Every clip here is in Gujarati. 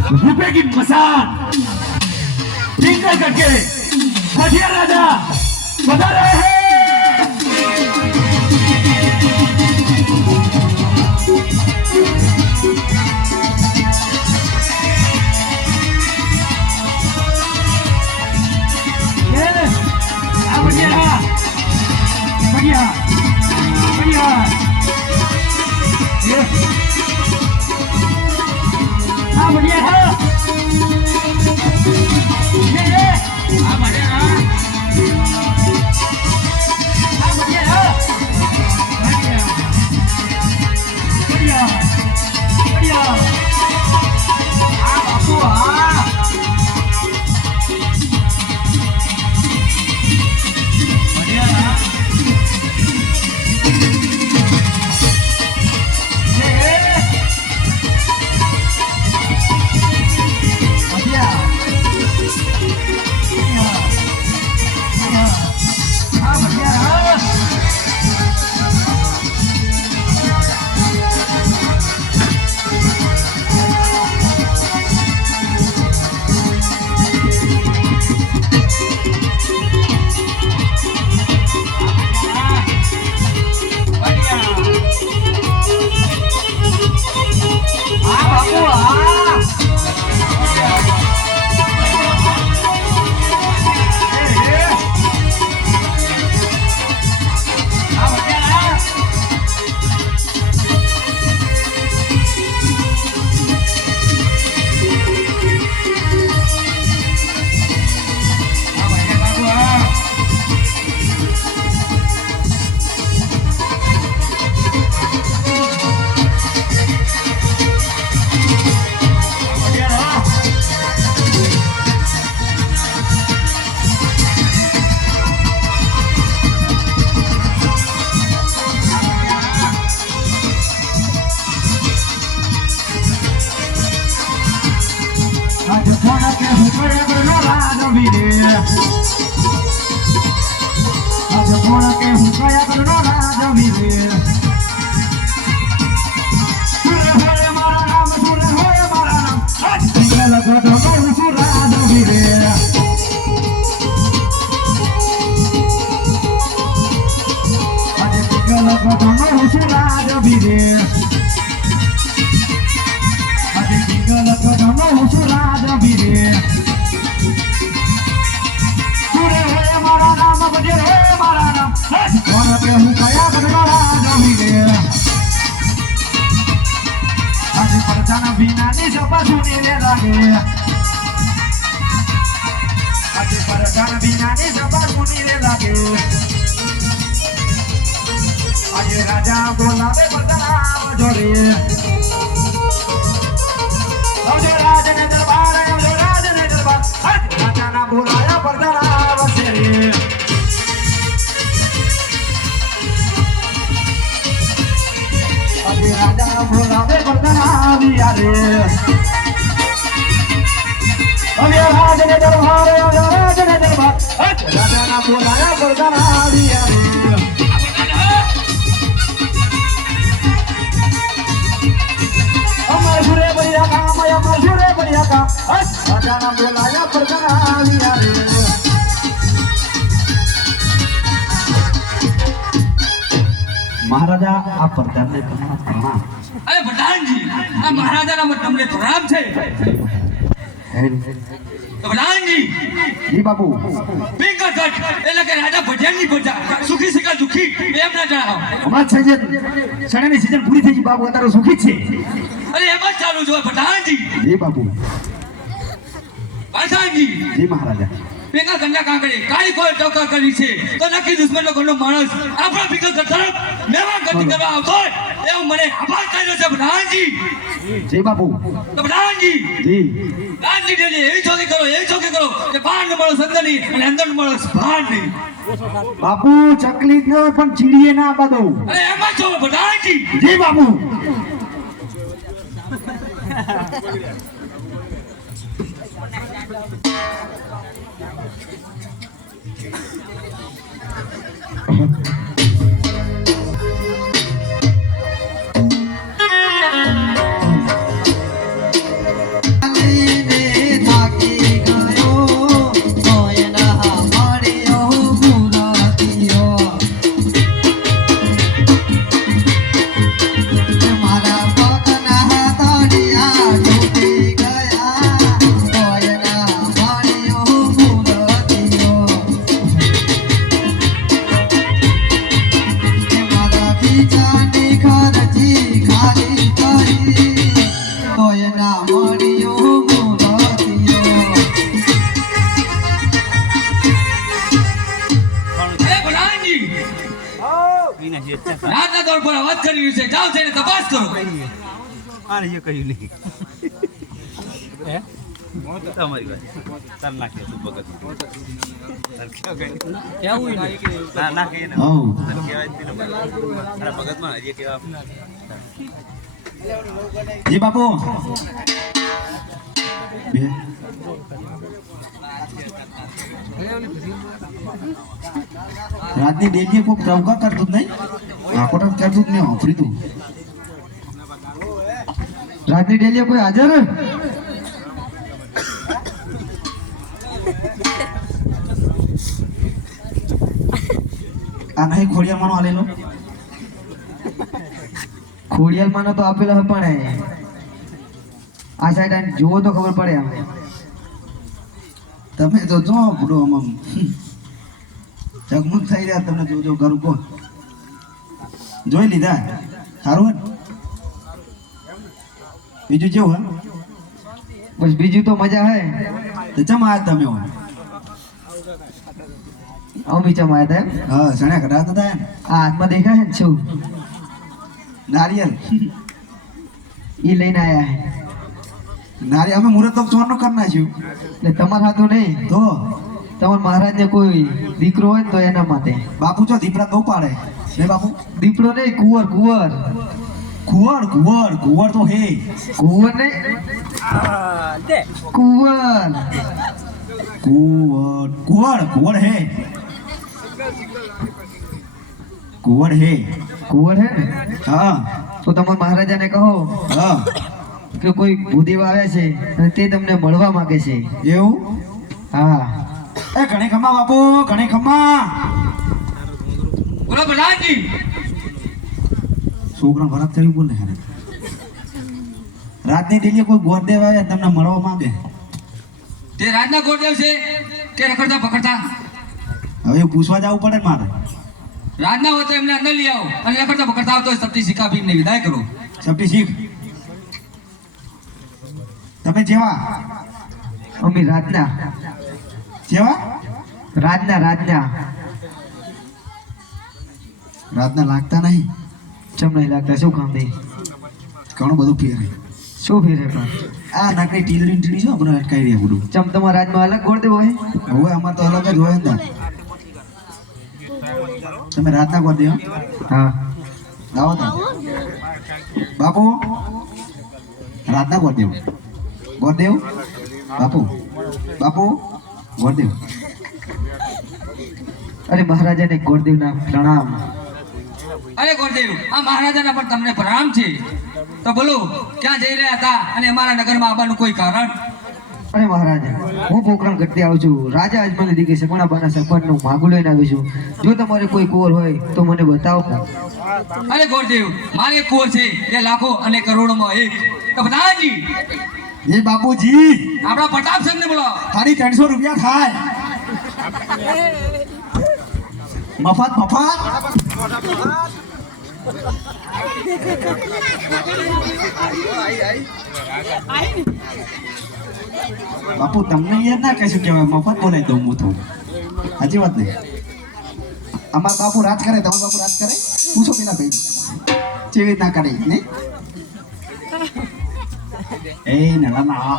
रुपए की मसान टिंकर करके बढ़िया राजा बता रहे हैं। बढ़िया बढ़िया ये बढ़िया है ये बढ़िया है बढ़िया है बढ़िया बढ़िया बापू बढ़िया राजा बोलावे बदनाम जोरे राज ने दरबार राजा ना बोलाया बदनाम से राजा बोलावे बदनाम यारे राज ने दरबार राजा ना बोलाया बदनाम यारे महाराजा आ प्रधान ने प्रणाम। अरे प्रधान जी आ महाराजा ना તમને પ્રણામ છે તો પ્રધાન જી જી બાપુ પિંગર કટ એટલે કે રાજા ભજનની પ્રજા સુખી સિકા દુખી એમ ના જણાવો હમણાં શણની સીઝન પૂરી થઈ ગઈ બાપુ અત્યારે સુખી છે અરે એમ જ ચાલુ જો પ્રધાન જી જી બાપુ પ્રધાન જી જી મહારાજા પિંગર કન્યા કાંકડી કાળી કોઈ ટોકા કરી છે તો નક્કી દુશ્મનનો ઘરનો માણસ આપણા પિંગર કટ તરફ મેવા ગતિ કરવા આવતો એવું મને આભાર કર્યો છે પ્રધાન જી જી બાપુ તો પ્રધાન જી જી રાજની ડેલી એવી ચોકી કરો કે બહાર નો માણસ અંદર નહીં અને અંદર નો માણસ બહાર નહીં બાપુ ચકલી ન પણ ચીડીએ ના આપવા દઉં અરે એમ જ છો પ્રધાન જી જી બાપુ રાતના દોર પર અવાજ કરી રહ્યું છે. જાઓ જઈને તપાસ કરો. આને એ કહ્યું નહીં હે મોત તમારી વાત તાર નાખે તું ભગત તાર કેવું ના ના કે ના હઉ તાર કેવાય પેલો તારા ભગતમાં હજી કેવા જી બાપુ બે રાતની ડેલીએ કોક ટવકા કરતું જ નહીં આકોટ કરતું જ નહીં હોફરી તું રાતની ડેલીએ કોઈ હાજર આ નહીં ખોડિયાર માનો આલેલો ખોડિયાલ માનો તો આપેલો હે પણ આ સાઈડ આને જુઓ તો ખબર પડે આમ તમે તો જો બુડો આમ જગમગ થઈ રહ્યા તમને જોજો ઘર કો જોઈ લીધા સારું હે બીજું કેવું હે બસ બીજું તો મજા હે તો ચમ આયા તમે હો અમે ચમાયા હતા એમ? હા સણ્યા કઢાતા હતા એમ આ હાથમાં દેખાય છે ને શું નારિયેલ ઈ લઈને આયા હે નારિયેલ અમે મુહૂર્ત તો ચોરનો કરી નાખ્યું એટલે તમારા હાથું નહીં તો તમારા મહારાજને કોઈ દીકરો હોય ને તો એના માટે બાપુ ચો દીપડા બહુ પાડે હે બાપુ દીપડો નહીં કુંવર કુંવર કુંવર કુંવર કુંવર તો હે કુંવર નહીં કુંવર કુંવર કુંવર કુંવર હે કુંવર હે કુંવર હે ને હા તો તમારા મહારાજાને કહો હા કે કોઈ ભૂદેવ આવ્યા છે અને તે તમને મળવા માંગે છે એવું હા એ ઘણે ખમા બાપુ ઘણે ખમા બોલો પ્રધાનજી. છોકરા વરાત કરી બોલે હે રાતની ડેલી કોઈ ગોરદેવ આવે તમને મળવા માંગે તે રાજના ગોરદેવ છે કે રખડતા પકડતા? હવે એવું પૂછવા જવું પડે ને મારે રાજના હોય તો એમને અંદર લઈ આવો અને રખડતા પકડતા આવતો હોય સબ્જી શીખા આપી એમને વિદાય કરો. સબ્જી શીખ તમે જેવા અમે રાજના જેવા રાજના રાજના રાતના લાગતા નહીં ચમ નહીં લાગતા શું કામ દે ઘણું બધું ફેરે શું ફેરે પણ આ નાકડી ટીલડી છો આપણે અટકાઈ રહ્યા બધું ચમ તમારા રાજમાં અલગ ગોળદેવ હોય હવે અમાર તો અલગ જ હોય ને તમે રાતના ગોરદેવ હો? હા આવો તો બાપુ રાતના ગોરદેવ ગોરદેવ બાપુ બાપુ ગોરદેવ અરે મહારાજાને ગોળદેવના પ્રણામ અરે ગોરદેવ, આ મહારાજાના પણ તમને પ્રણામ છે. તો બોલો ક્યાં જઈ રહ્યા હતા અને અમારા નગરમાં આવવાનું કોઈ કારણ? અરે મહારાજા હું પોકરણ ગઢથી આવું છું. રાજા આજ મને દીકે સગુણાબાના સરપંચનું માગું લઈને આવ્યો છું. જો તમારે કોઈ કુંવર હોય તો મને બતાવો. અરે ગોરદેવ, મારે એક કુંવર છે એ લાખો અને કરોડોમાં એક. તો પ્રધાનજી એ બાપુજી આપણા પ્રતાપ સિંહને બોલાવો. ખાલી 300 રૂપિયા થાય મફત મફત બાપુ તમને યાદ ના કશું કહેવાય મફત બોલાય દઉં હું તો સાચી વાત નહીં અમારા બાપુ રાજ કરે તમારા બાપુ રાજ કરે પૂછો પેલા ભાઈ કેવી રીતના કરે નહીં એ ના ના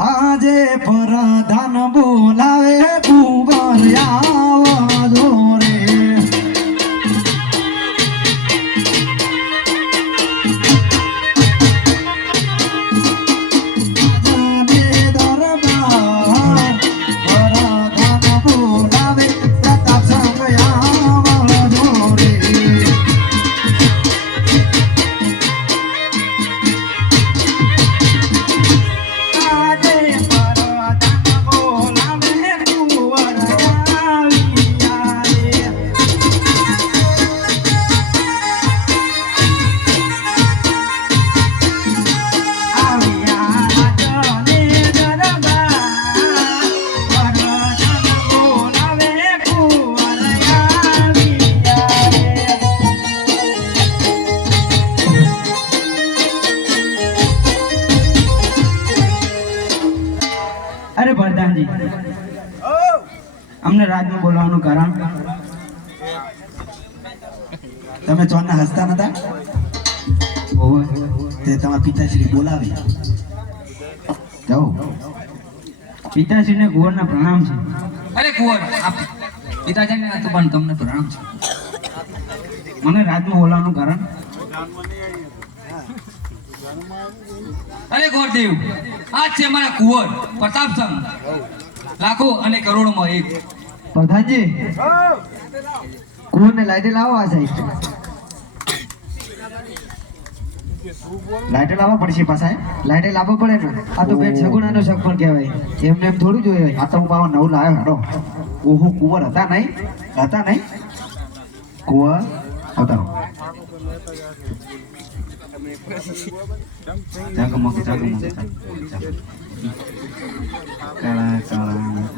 આજે પ્રધાન બોલાવે કુંવર આવજો રે આજે દરબાર પ્રધાન બોલાવે પ્રતાપ સંગ આવજો રે અમને રાજમાં બોલાવવાનું કારણ તમે ચોરના હસતા નતા ઓવે તે તમારા પિતાશ્રી બોલાવે જાઓ પિતાશ્રીને કુંવરના પ્રણામ છે. અરે કુંવર આપ પિતાજીને આ તો પણ તમને પ્રણામ છે. મને રાજમાં બોલાવવાનું કારણ અરે ગોરદેવ આજ છે અમારા કુંવર પ્રતાપસંગ લાખો અને કરોડોમાં એક. પ્રધાનજી કુંવરને લાઈટે લાવો આ સાઈડ. લાઈટે લાવવા પડશે પાછા લાઈટે લાવવો પડે ને. આ તો બેન સગુણાનો શક પણ કહેવાય. એમને એમ થોડું જોઈએ. આ તો હું પાવા નવું લાવ્યો હાડો ઓહો કુંવર હતા નહીં કુંવર અવતારો જગમગ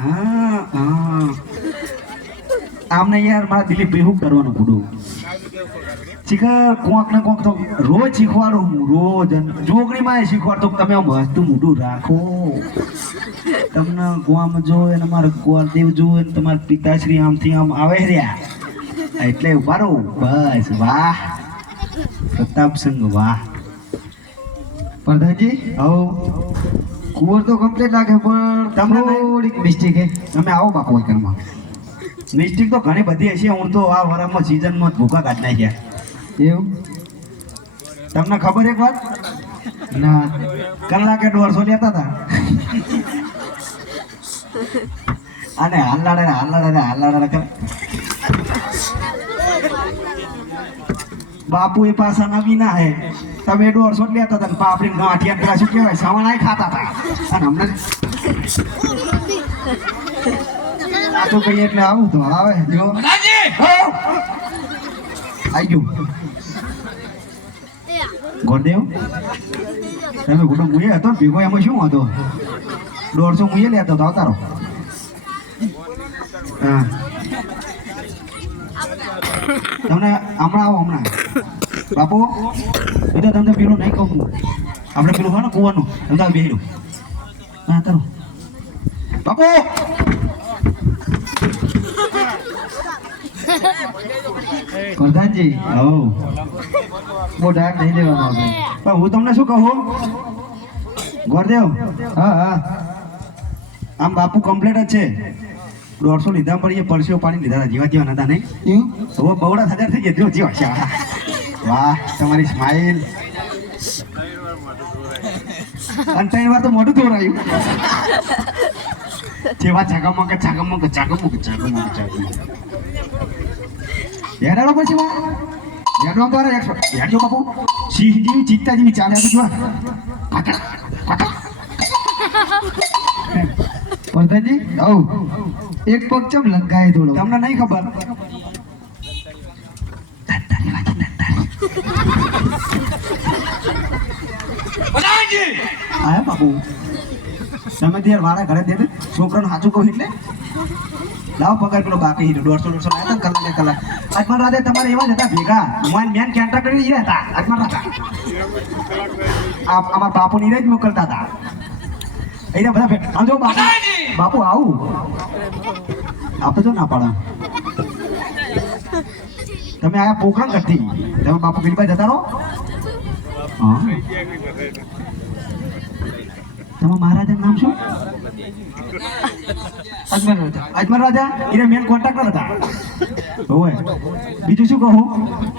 હા આમને યાર મારા દિલીપ ભાઈ શું કરવાનું કુડું શીખર કોક ને કોક તો રોજ શીખવાડું હું રોજ જોગણીમાં શીખવાડતો કે તમે આમ હસતું મોઢું રાખો તમને ગોમ જોવે ને મારે ગોરદેવ જોવે ને તમારા પિતાશ્રી આમથી આમ આવે રહ્યા એટલે ઉભા રહો બસ વાહ પ્રતાપસિંહ વાહ પ્રધાનજી હો કુંવર તો કમ્પ્લીટ લાગે પણ તમને થોડીક મિસ્ટેક હે. તમે આવો બાપુ વૈકરમાં મિસ્ટેક તો ઘણી બધી હશે હું તો આ વરામાં સિઝનમાં ભૂકા કાઢ નાખ્યા એવું તમને ખબર એક વાત ના કલાકે 150 લેતા હતા અને હાલાડે કર બાપુ એ પાછા નવી ના હે તમે 150 લેતા હતા ને પાપડી ગાંઠિયા પેલા શું કહેવાય સવાણા ખાતા હતા અને હમણાં આ તો કહીએ એટલે આવું તો આવે જો પ્રધાનજી આઈ ગયું ગોરદેવ તમે ગોડો મુએ હતો ને ભેગો એમાં શું હતો 150 મુએ લેતો હતો અવતારો હા તમને હમણાં આવો હમણાં બાપુ એ તો તમને પેલું નહીં કહું હું આપણે પેલું હોય ને કુવાનું તમને બેહ્યું હા તારો બાપુ પ્રધાનજી હો બહુ ડાક નહીં દેવાનો આપણે. પણ હું તમને શું કહું ગોરદેવ હા હા આમ બાપુ કમ્પ્લેટ જ છે 150 લીધા પડીએ પરસ્યો પાણી લીધા હતા જેવા નતા નહીં એવું હવે બવડા 1000 થઈ ગયા જો જેવા છે વાહ તમારી સ્માઈલ અને 3 વાર તો મોઢું ધોરાયું જેવા ચાગમગ હેડાડો પછી હેડવા દ્વારા હેડજો બાપુ સિંહ જેવી ચિત્તા જેવી ચાલે તો જો પ્રધાનજી આવ એક પગ ચમ લંકાય થોડો. તમને નહીં ખબર પ્રધાનજી આયા બાપુ તમે ત્યાં વાળા ઘરે દે છોકરાનું સાચું કહું એટલે લાવ પગાર પેલો બાકી 150 લાવ્યા હતા કલાક આજમાં રાતે તમારે એવા જ હતા ભેગા મેન કેન્ટર કરી રહ્યા હતા આજમાં રાતા અમારા બાપુ ની જ મોકલતા હતા અહીંયા બધા આમ જો બાપુ બાપુ આવું આપણે તો ના પાડા તમે આયા પોકરણ કરતી તમે બાપુ પેલી જતા રહો હા તમારા મહારાજાનું નામ શું અજમલ રાજા એને મેન કોન્ટ્રાક્ટર હતા હોય બીજું શું કહું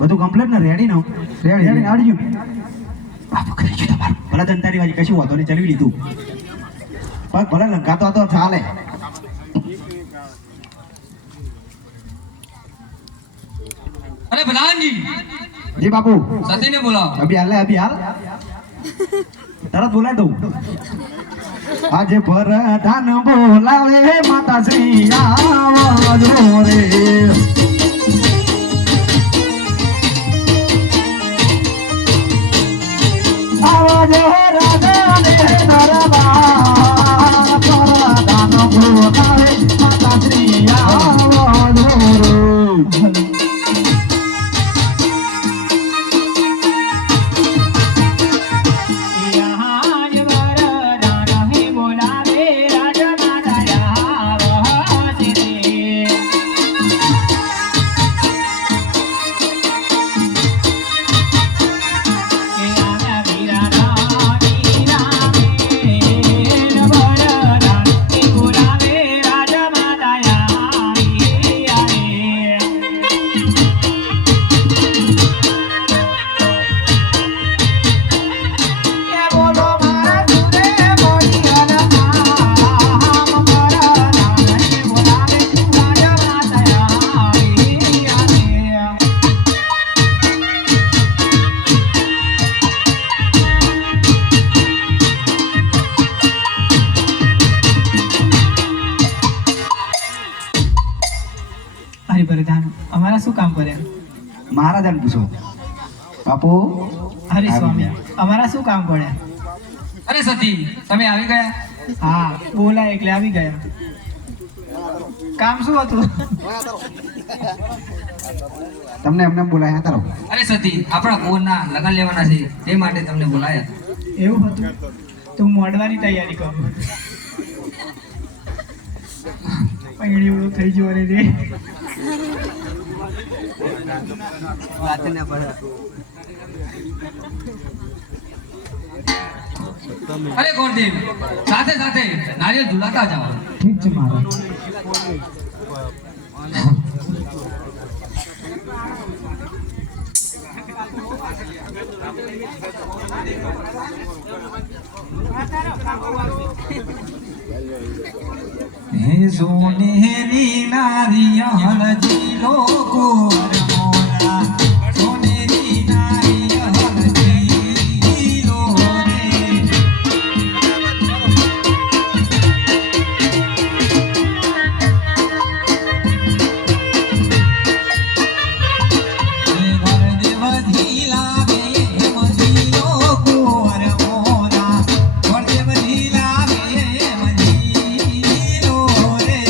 બધું કમ્પ્લીટ ને રેડી ને રેડી આવડી ગયું બાપુ કરી ગયું તમારું ભલા જનતાની વાજી કશું વાંધો નહીં ચલાવી લીધું પણ ભલે લંકાતો હતો ચાલે અરે પ્રધાનજી જી બાપુ સતીને બોલાવો. અભી હાલ તરત બોલાય દઉં આજે પ્રધાન બોલાવે માતાશ્રી આવજો રે આવજો રાધા ને દરબાર પ્રધાન બોલાવે માતાશ્રી આવજો રે શું કામ કર્યા? મહારાજાને પૂછો. બાપુ અરે સ્વામી, અમારા શું કામ પડ્યા? અરે સતી, તમે આવી ગયા? હા, બોલાય એટલે આવી ગયા. કામ શું હતું? તમને એમને બોલાયા તારો. અરે સતી, આપણા કુંવરના લગ્ન લેવાના છે તે માટે તમને બોલાયા. એવું હતું તો હું મોડવાની તૈયારી કરું. પૈણી એવું થઈ ગયું અરે રે. અરે ગોરદેવ, સાથે સાથે નારિયેળ ઝુલાતા જાઓ. ઠીક છે મહારાજ. હે સોનેરી નારિયળ જીલો કોરમોરા, સોનેરી નારિયળ જીલો રે. હે વરદેવ ધીલા બે મજીલો કોરમોરા, વરદેવ ધીલા બે મજીલો રે.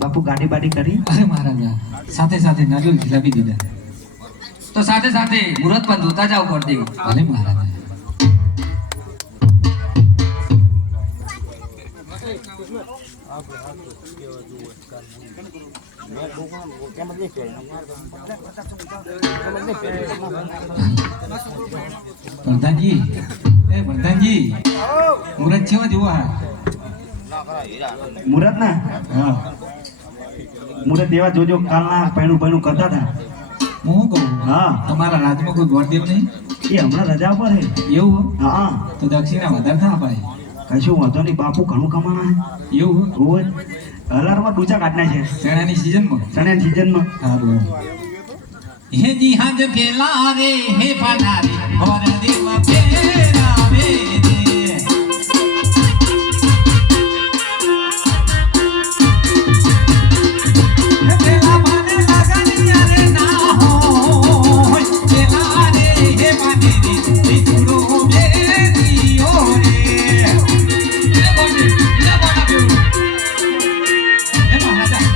બાપુ ગાડી બાડી કરી. અરે મહારાજા, સાથે સાથે નારિયેળ ઝીલાવી દીધા. તો સાથે સાથે મુહૂર્ત પણ ધોતા જાવ ગોરદેવ. ભલે મહારાજા. પ્રધાનજી, એ પ્રધાનજી, મુહૂર્ત કેવા જેવો હા? મુહૂર્ત ના હા, મુહૂર્ત દેવા જોજો. કાલના પૈણું કરતા હતા. હું શું કહું? હા, તમારા રાજમાં કોઈ ગોરદેવ નહીં? એ હમણાં રજા પર છે. એવું હો? હા, તો દક્ષિણા વધારે ના અપાય. કશું વાંધો નહીં. બાપુ ઘણું કમાણા એવું હો? રોજ હલારમાં ડૂચા કાઢના છે. ચણાની સિઝનમાં. ચણ્યા સિઝનમાં સારું. હે જી હાજ પેલા રે હે પધારે ગોરદેવ ફેરાવે રે. પેલા મને લગનિયા રે ના હોય, પેલા રે હે મને રે વિચુડો બેરીઓ રે. હે મહારાજા,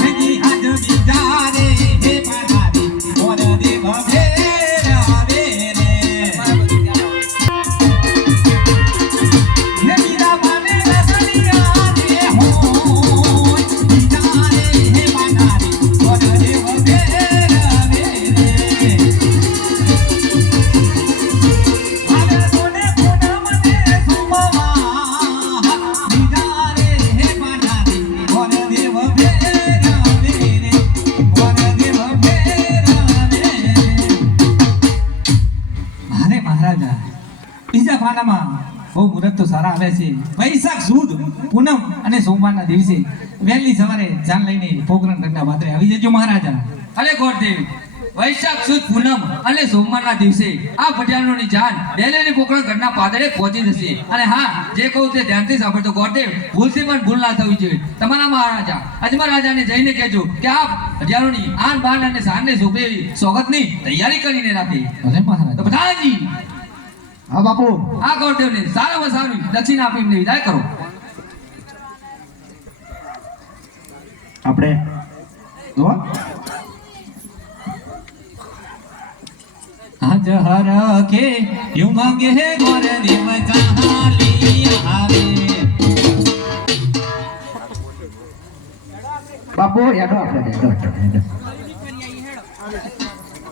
હે જી હાજ બીજા રે હે પધારે ગોરદેવ ફેરાવે રે. હે બીજા મને લગનિયા રે હોય, બીજા રે હે પધારે ગોરદેવ ફેરાવે રે. હવે સોને પૂનમ ને સુમવા, બીજા રે હે પધારે ગોરદેવ ફેરાવે રે. ગોરદેવ ફેરાવે રે. અરે મહારાજા, બીજા પાનામાં બહુ મુહૂર્ત તો સારા આવે છે. વૈશાખ સુદ પૂનમ અને સોમવારના દિવસે વહેલી સવારે જાન લઈને પોકરણ ઘરના વાતરે આવી જજો મહારાજા. અરે ગોરદેવ, વૈશાખ સુદ પૂનમ અને સોમવારના દિવસે આ ભટિયારોની જાન ડેલેની પોકરણ ઘરના પાદરે પહોંચી જશે. અને હા, જે કહું તે ધ્યાનથી સાંભળજો ગોરદેવ, ભૂલથી પણ ભૂલ ના થવી જોઈએ. તમારા મહારાજા અજમલ રાજાને જઈને કહેજો કે આ ભટિયારોની આન બાન અને શાનને શોભે એવી સોગતની તૈયારી કરીને રાખે. તો બધાજી હા બાપુ. આ ગોરદેવને સારામાં સારી દક્ષિણા આપી એમને વિદાય કરો. આપણે જો आज हर के यूं मांगे है गोर देव जहां लिया रे બાપુ યાદો આપણે યાદો.